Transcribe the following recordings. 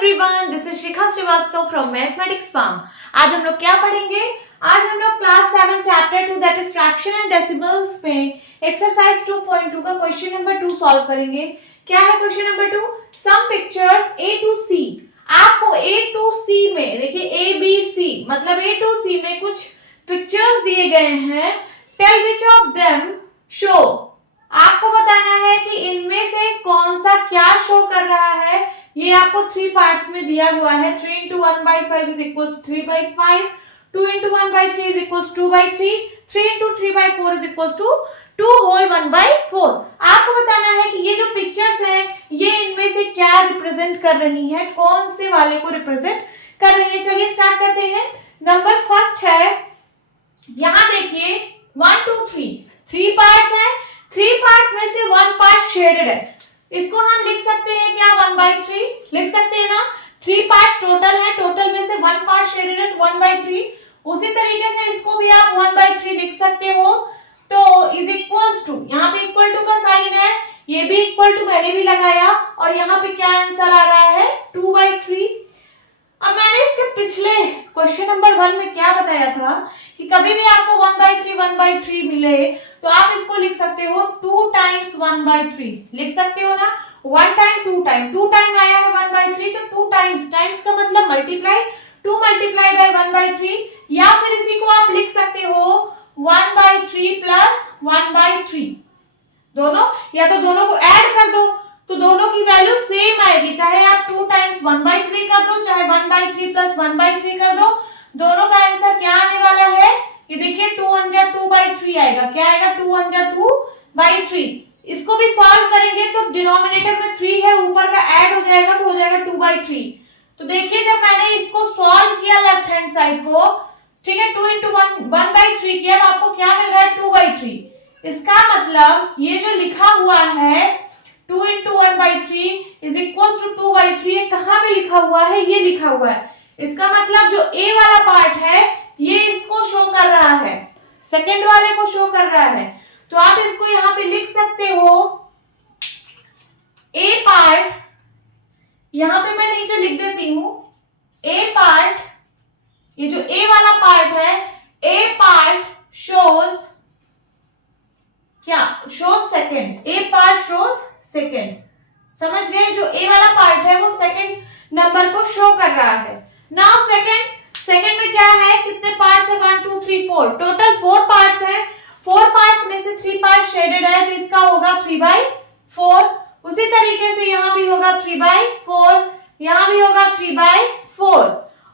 Everyone, this is Shikha Srivastava from mathematics farm. आज हम लोग क्या पढ़ेंगे? आज हम लोग class 7 chapter 2 that is fraction and decimals में एक्सरसाइज 2.2 का क्वेश्चन नंबर 2 सॉल्व करेंगे। क्या है question number 2? Some pictures A to C। आपको A to C में देखिए A B C मतलब A to C में कुछ पिक्चर्स दिए गए हैं। Tell which of them show. आपको बताना है कि इनमें से कौन सा क्या शो कर रहा है। ये आपको 3 पार्ट्स में दिया हुआ है। 3 into 1/5 is equals to 3/5, 2 into 1/3 is equals to 2/3, 3 into 3/4 is equals to 2 whole 1/4। आपको बताना है कि ये जो पिक्चर्स हैं ये इनमें से क्या रिप्रेजेंट कर रही हैं, कौन से वाले को रिप्रेजेंट कर रही है। चलिए स्टार्ट करते हैं। नंबर फर्स्ट है, यहाँ देखिए 1 2 3 3 पार्ट्स हैं। 3 पार्ट्स में से 1 पार्ट शेडेड है। इसको हम लिख सकते हैं क्या? 1/3 लिख सकते हैं ना। 3 पार्ट्स टोटल है, टोटल में से 1 पार्ट शेडेड है 1/3। उसी तरीके से इसको भी आप 1/3 लिख सकते हो। तो इज इक्वल्स टू, यहाँ पे इक्वल टू का साइन है, ये भी इक्वल टू मैंने भी लगाया और यहाँ पे क्या आंसर आ रहा है? 2/3। अब मैंने इसके पिछले क्वेश्चन नंबर 1 में क्या बताया था कि कभी भी आपको 1/3 मिले तो आप इसको लिख सकते हो 2 times 1/3 लिख सकते हो ना। 1 टाइम 2 टाइम आया है 1/3 तो 2 टाइम्स का मतलब मल्टीप्लाई, 2 मल्टीप्लाई बाय 1/3। या फिर इसी को आप लिख सकते हो 1/3 प्लस 1/3। दोनों या तो दोनों को ऐड कर दो तो दोनों की वैल्यू सेम आएगी। चाहे आप 2 टाइम्स 1/3 कर दो, चाहे 1/3 प्लस 1/3 कर दो, दोनों का आंसर क्या आने वाला है? ये देखिए 2 1 जा 2/3 आएगा। क्या आएगा? 2 1 जा 2/3। इसको भी सॉल्व करेंगे तो डिनोमिनेटर में 3 है, ऊपर का ऐड हो जाएगा तो हो जाएगा 2/3। तो देखिए जब मैंने इसको सॉल्व किया लेफ्ट हैंड साइड को, ठीक है, 2 into 1/3 किया तो आपको क्या मिल रहा है? 2/3। इसका मतलब ये जो लिखा हुआ है 2 into 1/3 is equals to 2/3, ये कहाँ पे लिखा हुआ है? ये लिखा हुआ है। इसका मतलब जो A वाला पार्ट है ये इसको शो कर रहा है, सेकेंड वाले को शो कर रहा है। तो आप इसको यहां पे लिख सकते हो A पार्ट, यहां पे मैं नीचे लिख देती हूं A पार्ट, ये जो A वाला पार्ट है A पार्ट शोज क्या? Shows second. A part shows second. समझ गए? जो A वाला पार्ट है वो सेकेंड नंबर को शो कर रहा है। नाउ सेकेंड में क्या है? कितने पार्ट्स है? 1 2 3 4, टोटल 4 पार्ट्स हैं। 4 पार्ट्स में से 3 पार्ट शेडेड है तो इसका होगा 3/4। उसी तरीके से यहाँ भी होगा 3/4, यहाँ भी होगा 3/4।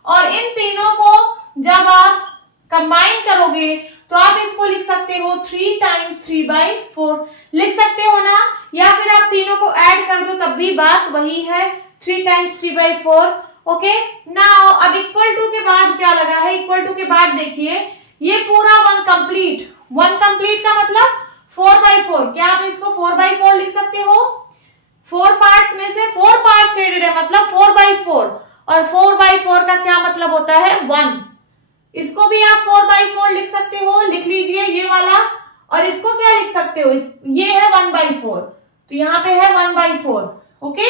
और इन तीनों को जब आप कंबाइन करोगे तो आप इसको लिख सकते हो 3 times 3/4 लिख सकते हो ना। या फिर आप तीनों को ऐड कर दो तब भी बात वही है, 3 times 3/4। ओके, नाउ अब इक्वल टू के बाद क्या लगा है? इक्वल टू के बाद देखिए ये पूरा 1 कंप्लीट का मतलब 4/4। क्या आप इसको 4/4 लिख सकते हो? 4 पार्ट्स में से 4 पार्ट शेडेड है मतलब 4/4, और 4/4 का क्या मतलब होता है? 1। इसको भी आप 4/4 लिख सकते हो, लिख लीजिए ये वाला। और इसको क्या लिख सकते हो? ये है 1/4 तो यहाँ पे है 1/4। ओके,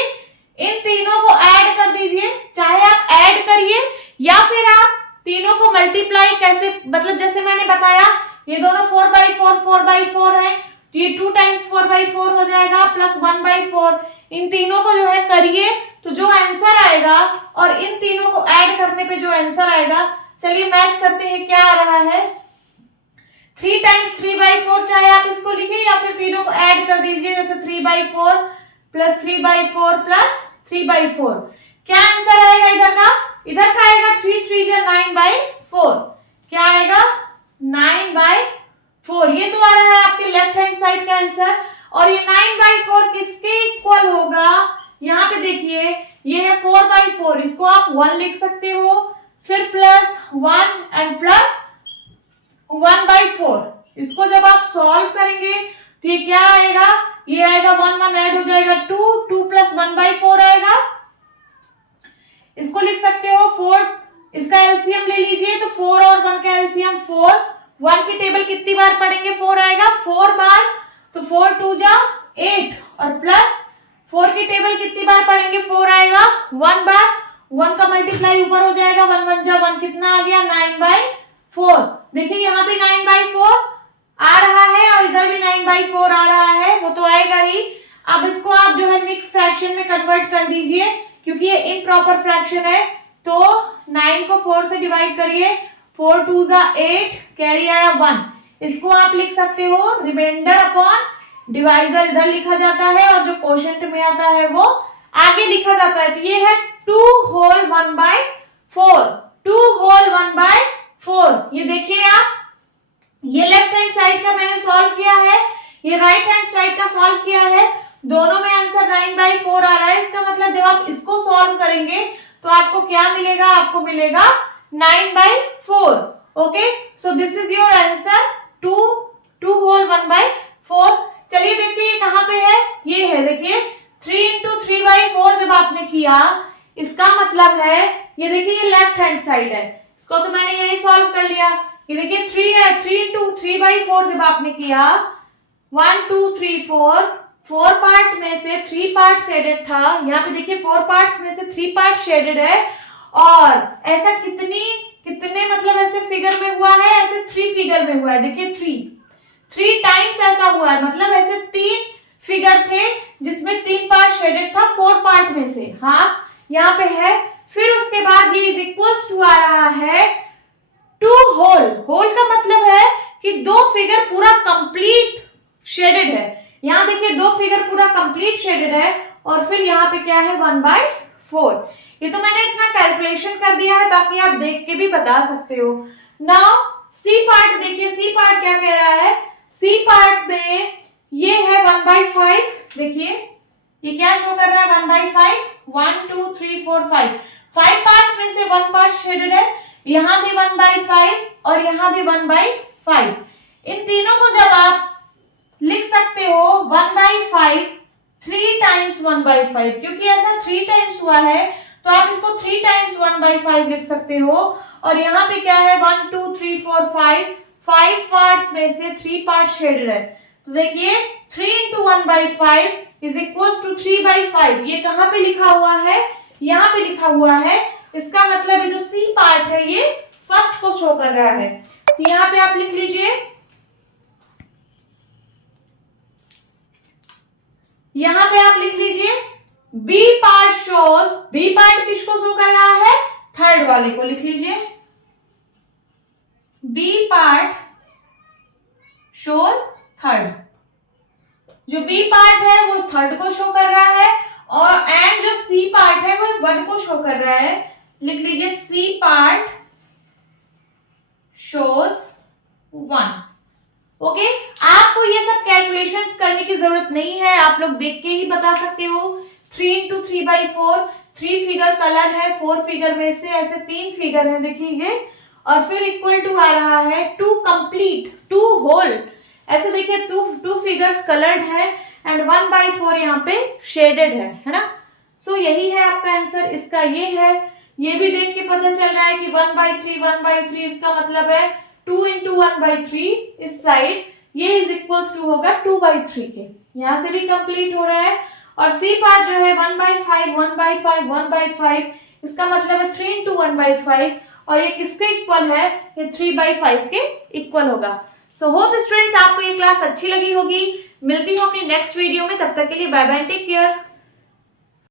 इन तीनों को ऐड कर दीजिए, चाहे आप ऐड करिए या फिर आप तीनों को मल्टीप्लाई कैसे, मतलब जैसे मैंने बताया ये दोनों 4/4 है तो ये 2 times 4/4 हो जाएगा प्लस 1/4। इन तीनों को जो है करिए तो जो आंसर आएगा और इन तीनों को ऐड करने पे जो आंसर आएगा, चलिए मैच करते हैं क्या आ रहा है। 3 times 3/4, चाहे आप इसको लिखिए या फिर तीनों को ऐड कर दीजिए, जैसे 3/4 प्लस 3/4 प्लस 3/4। क्या आंसर आएगा इधर का? इधर का आएगा 3 3 जा 9/4। क्या आएगा? 9/4। ये तो आ रहा है आपके लेफ्ट हैंड साइड का आंसर। और ये 9/4 किसके इक्वल होगा? यहाँ पे देखिए ये है 4/4, इसको आप 1 लिख सकते हो, फिर प्लस 1 एंड प्लस 1/4। इसको जब आप सॉल्व करेंगे तो ये क्या आएगा? ये आएगा 1 1 ऐड हो जाएगा 2 प्लस 1/4 आएगा। इसको लिख सकते हो 4, इसका एलसीएम ले लीजिए तो 4 और 1 का एलसीएम 4। 1 की टेबल कितनी बार पढ़ेंगे? 4 आएगा 4 बार, तो 4 2 जा 8 और प्लस 4 की टेबल कितनी बार पढ़ेंगे? 4 आएगा 1 बार, 1 का मल्टीप्लाई ऊपर हो जाएगा, 1 1 जा 1 कितना आ गया 9/4। देखिए यहाँ पे 9/4 आ रहा है और इधर भी 9/4 आ रहा है, वो तो आएगा ही। अब इसको आप जो है मिक्स फ्रैक्शन में कन्वर्ट कर दीजिए, क्योंकि ये इम्प्रॉपर फ्रैक्शन है। तो 9 को 4 से डिवाइड करिए, 4 2 जा 8, कैरी आया 1। इसको आप लिख सकते हो रिमाइंडर अपॉन डिवाइजर, इधर लिखा जाता है और जो क्वोशंट में आता है वो आगे लिखा जाता है। तो ये है 2 होल 1/4, 2 होल 1/4। ये देखिए आप, ये लेफ्ट हैंड साइड का मैंने सॉल्व किया है, ये राइट हैंड साइड का सॉल्व किया है, दोनों में आंसर 9/4 आ रहा है। इसका मतलब जब आप इसको सॉल्व करेंगे तो आपको क्या मिलेगा, आपको मिलेगा 9/4। Okay, so this is your answer 2 whole 1/4। चलिए देखते हैं कहां पे है, ये है, देखिए 3 into 3/4 जब आपने किया, इसका मतलब है ये देखिए ये लेफ्ट हैंड साइड है, इसको तो मैंने यही सॉल्व कर लिया। ये देखिए 3 है, 3 into 3/4 जब आपने किया, 1 2 3 4, 4 पार्ट में से 3 पार्ट शेडेड था। यहाँ पे देखिए 4 पार्ट्स में से 3 पार्ट शेडेड है, और ऐसा कितने मतलब ऐसे फिगर में हुआ है, ऐसे 3 फिगर में हुआ है। देखिए 3 टाइम्स ऐसा हुआ है, मतलब ऐसे 3 फिगर थे जिसमें 3 पार्ट शेडेड था 4 पार्ट में से। हाँ, यहाँ पे है। फिर उसके बाद ये इज इक्वल्स टू आ रहा है 2 होल। होल का मतलब है कि 2 फिगर पूरा कंप्लीट शेडेड है। यहाँ देखिए 2 फिगर पूरा कंप्लीट शेडेड है, और फिर यहाँ पे क्या है 1/4। ये तो मैंने इतना कैलकुलेशन कर दिया है, बाकी आप देख के भी बता सकते हो। नाउ सी पार्ट देखिए, सी पार्ट क्या कह रहा है, सी पार्ट में ये है 1/5। देखिए ये क्या शो कर रहा है 1/5, 1 2 3 4 5, 5 पार्ट्स में से 1 पार्ट शेडेड है। यहाँ भी 1/5 और यहाँ भी 1/5। इन तीनों को जब आप लिख सकते हो 1/5 3 टाइम्स 1/5, क्योंकि ऐसा 3 टाइम्स हुआ है तो आप इसको 3 टाइम्स 1/5 लिख सकते हो। और यहाँ पे क्या है 1 2 3 4 5 पार्ट्स में से 3 पार्ट शेडेड है। तो देखिए 3 into 1/5 इज इक्वल्स टू 3/5। ये कहाँ पे लिखा हुआ है, यहाँ पे लिखा हुआ है। इसका मतलब ये जो सी पार्ट है ये फर्स्ट को शो कर रहा है। तो यहाँ पे आप लिख लीजिए, यहाँ पे आप लिख लीजिए B part shows, B part किसको शो कर रहा है, थर्ड वाले को लिख लीजिए। बी पार्ट शोज थर्ड, जो बी पार्ट है वो थर्ड को शो कर रहा है, और एंड जो सी पार्ट है वो 1 को शो कर रहा है। लिख लीजिए सी पार्ट शोज 1। ओके, आपको ये सब कैलकुलेशंस करने की जरूरत नहीं है, आप लोग देख के ही बता सकते हो। 3 into 3/4, 3 फिगर कलर है, 4 फिगर में से ऐसे 3 फिगर है, देखिए ये, और फिर इक्वल टू आ रहा है 2 कंप्लीट, 2 होल। ऐसे देखिए 2 फिगर्स कलर्ड है एंड 1/4 यहाँ पे शेडेड है ना। सो यही है आपका आंसर, इसका ये है। ये भी देख के पता चल रहा है कि 1/3 इसका मतलब है 2 into 1/3 इस साइड, ये इज इक्वल्स टू होगा 2/3 के, यहाँ से भी कंप्लीट हो रहा है। और सी पार्ट जो है 1/5 1/5 1/5, इसका मतलब है 3 into 1/5, और ये किसके इक्वल है, ये 3/5 के इक्वल होगा। सो होप स्टूडेंट्स आपको ये क्लास अच्छी लगी होगी। मिलती हूँ अपनी नेक्स्ट वीडियो में, तब तक के लिए बाय बाय, टेक केयर।